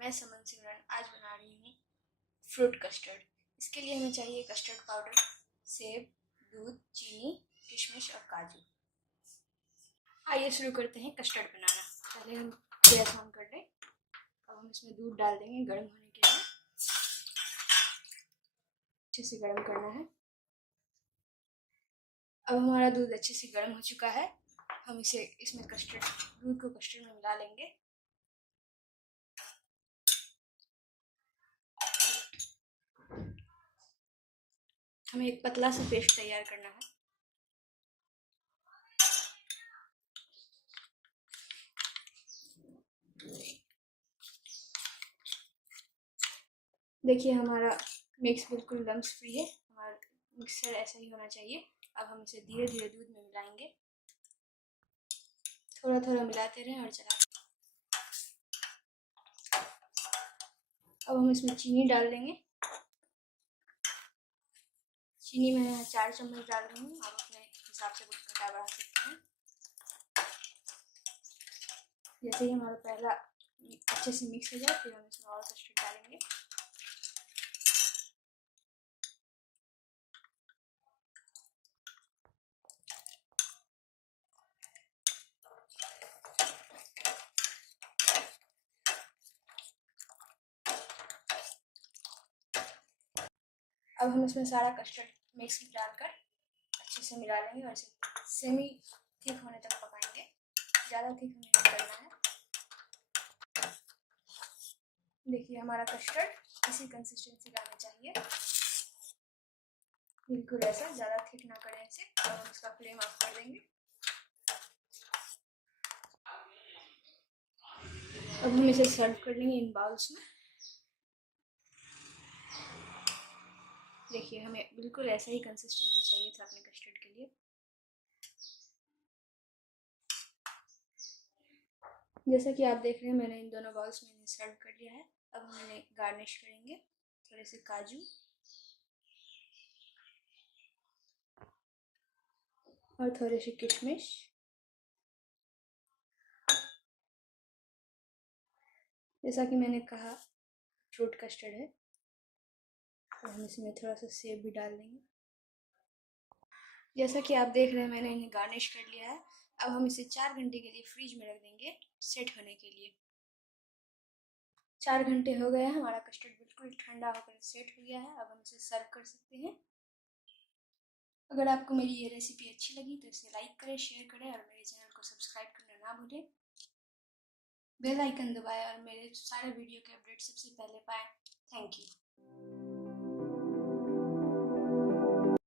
मैं simran आज बना रही हूँ फ्रूट कस्टर्ड। इसके लिए हमें चाहिए कस्टर्ड पाउडर, सेब, दूध, चीनी, किशमिश और काजू। आइए शुरू करते हैं कस्टर्ड बनाना। पहले हम गैस ऑन कर लें। अब हम इसमें दूध डाल देंगे गर्म होने के लिए। अच्छे से गर्म करना है। अब हमारा दूध अच्छे से गर्म हो चुका है। हम इसमें दूध को कस्टर्ड में मिला लेंगे। हमें एक पतला सा पेस्ट तैयार करना है। देखिए हमारा मिक्स बिल्कुल लम्स फ्री है। हमारा मिक्सचर ऐसा ही होना चाहिए। अब हम इसे धीरे धीरे दूध में मिलाएंगे। थोड़ा थोड़ा मिलाते रहें और चलाते। अब हम इसमें चीनी डाल देंगे। चीनी मैं 4 चम्मच डाल रही हूँ। आप अपने हिसाब से कुछ घटा बढ़ा सकते हैं। जैसे ही हमारा पहला अच्छे से मिक्स हो जाए फिर हम इसमें और कस्टर्ड डालेंगे। अब हम इसमें सारा कस्टर्ड मिक्स डालकर अच्छे से मिला लेंगे और इसे सेमी थिक होने तक पकाएंगे। ज़्यादा थिक हमें नहीं करना है। देखिए हमारा कस्टर्ड इसी कंसिस्टेंसी का हमें चाहिए, बिल्कुल ऐसा। ज़्यादा थिक ना करें इसे। और हम इसका फ्लेम ऑफ कर देंगे। अब हम इसे सर्व कर लेंगे इन बाउल्स में। देखिए हमें बिल्कुल ऐसा ही कंसिस्टेंसी चाहिए था अपने कस्टर्ड के लिए। जैसा कि आप देख रहे हैं मैंने इन दोनों बाउल्स में इन्हें सर्व कर लिया है। अब हम इन्हें गार्निश करेंगे थोड़े से काजू और थोड़े से किशमिश। जैसा कि मैंने कहा फ्रूट कस्टर्ड है। और हम इसमें थोड़ा सा सेब भी डाल देंगे। जैसा कि आप देख रहे हैं मैंने इन्हें गार्निश कर लिया है। अब हम इसे 4 घंटे के लिए फ्रिज में रख देंगे सेट होने के लिए। 4 घंटे हो गए हैं। हमारा कस्टर्ड बिल्कुल ठंडा होकर सेट हो गया है। अब हम इसे सर्व कर सकते हैं। अगर आपको मेरी ये रेसिपी अच्छी लगी तो इसे लाइक करें, शेयर करें और मेरे चैनल को सब्सक्राइब करना ना भूलें। बेल आइकन दबाएं और मेरे सारे वीडियो के अपडेट सबसे पहले पाएं। Thank you.